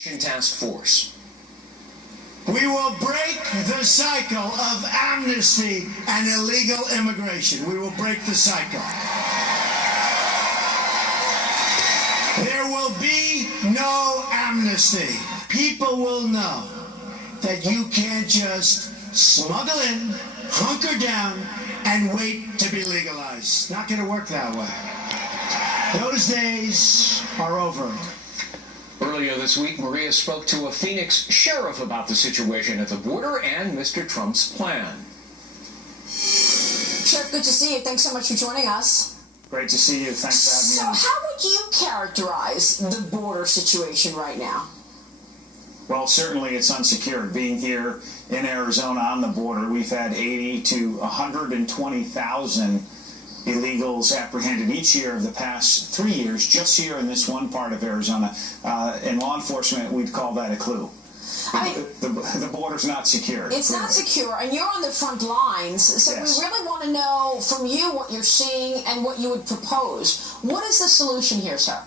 Task Force. We will break the cycle of amnesty and illegal immigration. We will break the cycle. There will be no amnesty. People will know that you can't just smuggle in, hunker down, and wait to be legalized. Not going to work that way. Those days are over. Earlier this week, Maria spoke to a Phoenix sheriff about the situation at the border and Mr. Trump's plan. Sheriff, good to see you. Thanks so much for joining us. Great to see you. Thanks for having me. So how would you characterize the border situation right now? Well, certainly it's unsecured. Being here in Arizona on the border, we've had 80 to 120,000 illegals apprehended each year of the past 3 years, just here in this one part of Arizona. In law enforcement, we'd call that a clue. The border's not secure. It's not secure, and you're on the front lines, so Yes. we really want to know from you what you're seeing and what you would propose. What is the solution here, sir?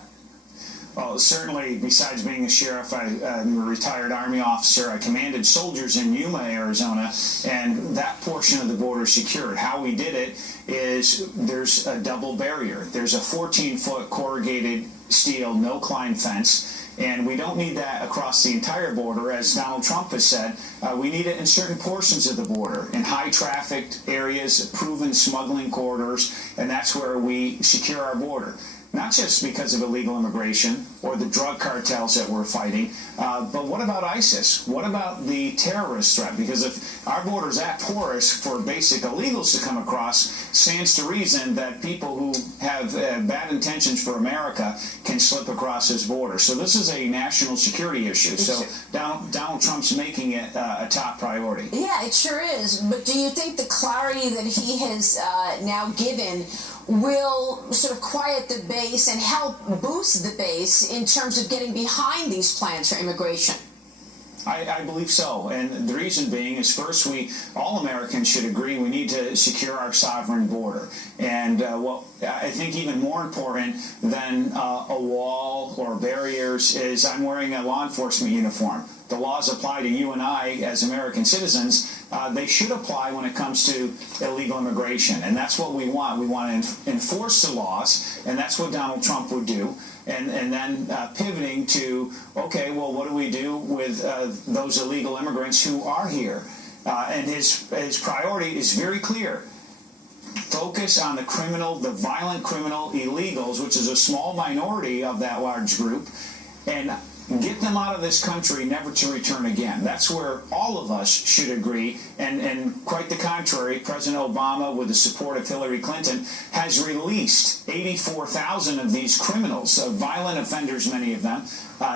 Well, certainly, besides being a sheriff, I'm a retired Army officer. I commanded soldiers in Yuma, Arizona, and that portion of the border is secured. How we did it is there's a double barrier. There's a 14-foot corrugated steel, no-climb fence, and we don't need that across the entire border, as Donald Trump has said. We need it in certain portions of the border, in high-trafficked areas, proven smuggling corridors, and that's where we secure our border. Not just because of illegal immigration or the drug cartels that we're fighting, but what about ISIS? What about the terrorist threat? Because if our border's that porous for basic illegals to come across, stands to reason that people who have bad intentions for America can slip across this border. So this is a national security issue. So Donald Trump's making it a top priority. Yeah, it sure is. But do you think the clarity that he has now given will sort of quiet the base and help boost the base in terms of getting behind these plans for immigration? I believe so, and the reason being is first, all Americans should agree we need to secure our sovereign border. And what I think even more important than a wall or barriers is I'm wearing a law enforcement uniform. The laws apply to you and I as American citizens. They should apply when it comes to illegal immigration, and that's what we want. We want to enforce the laws, and that's what Donald Trump would do. And then pivoting to, okay, well, what do we do with those illegal immigrants who are here? And his priority is very clear. Focus on the violent criminal illegals, which is a small minority of that large group, and get them out of this country, never to return again. That's where all of us should agree. And quite the contrary, President Obama, with the support of Hillary Clinton, has released 84,000 of these criminals, violent offenders, many of them,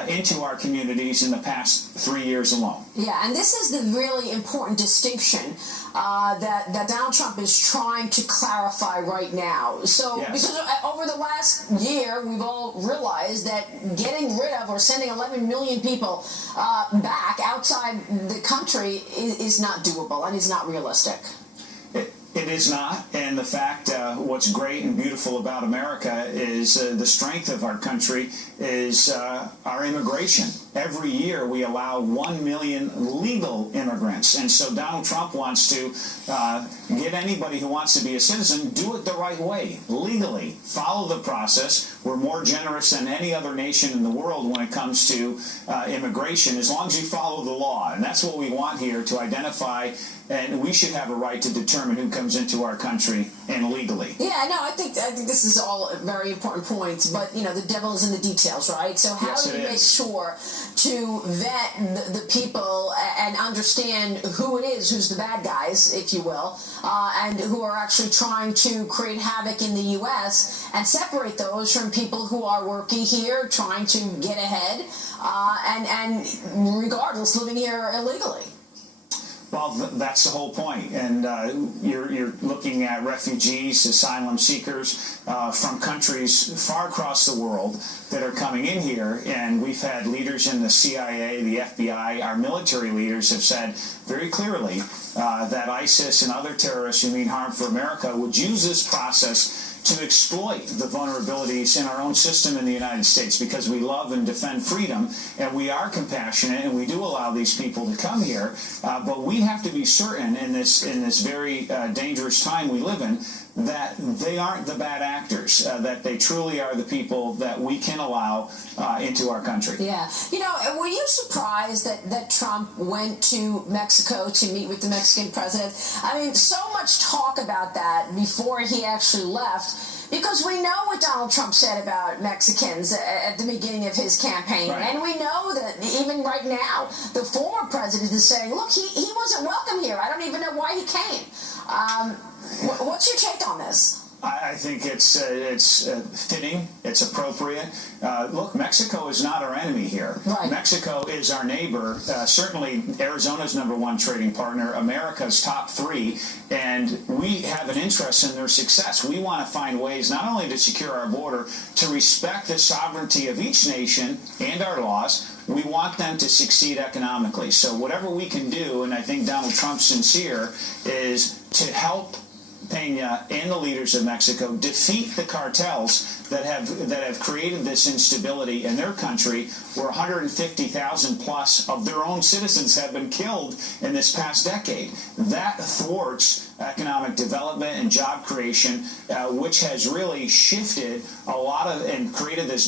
into our communities in the past 3 years alone. Yeah, and this is the really important distinction that Donald Trump is trying to clarify right now. So, Yes. because over the last year, we've all realized that getting rid of or sending 11 million people back outside the country is not doable and is not realistic. It is not, and the fact, what's great and beautiful about America is the strength of our country is our immigration. Every year we allow 1 million legal immigrants, and so Donald Trump wants to get anybody who wants to be a citizen, do it the right way, legally. Follow the process. We're more generous than any other nation in the world when it comes to immigration, as long as you follow the law, and that's what we want here, to identify, and we should have a right to determine who comes into our country and legally. Yeah, no, I think this is all very important points, but you know, the devil is in the details, right? So how Yes, do you it make is. sure to vet the people and understand who it is, who's the bad guys, if you will, and who are actually trying to create havoc in the U.S. and separate those from people who are working here, trying to get ahead, and regardless, living here illegally? Well, that's the whole point. And you're looking at refugees, asylum seekers from countries far across the world that are coming in here. And we've had leaders in the CIA, the FBI, our military leaders have said very clearly that ISIS and other terrorists who mean harm for America would use this process to exploit the vulnerabilities in our own system in the United States, because we love and defend freedom, and we are compassionate, and we do allow these people to come here. But we have to be certain in this very dangerous time we live in that they aren't the bad actors, that they truly are the people that we can allow into our country. Yeah. You know, were you surprised that Trump went to Mexico to meet with the Mexican president? I mean, so much talk about that before he actually left, because we know what Donald Trump said about Mexicans at the beginning of his campaign. Right. And we know that even right now, the former president is saying, look, he wasn't welcome here. I don't even know why he came. What's your take on this? I think it's fitting, it's appropriate. Look, Mexico is not our enemy here. Right. Mexico is our neighbor. Certainly, Arizona's #1 trading partner, America's top 3, and we have an interest in their success. We want to find ways not only to secure our border, to respect the sovereignty of each nation and our laws. We want them to succeed economically. So whatever we can do, and I think Donald Trump's sincere, is to help Peña and the leaders of Mexico defeat the cartels that have created this instability in their country, where 150,000 plus of their own citizens have been killed in this past decade. That thwarts economic development and job creation, which has really shifted a lot of and created this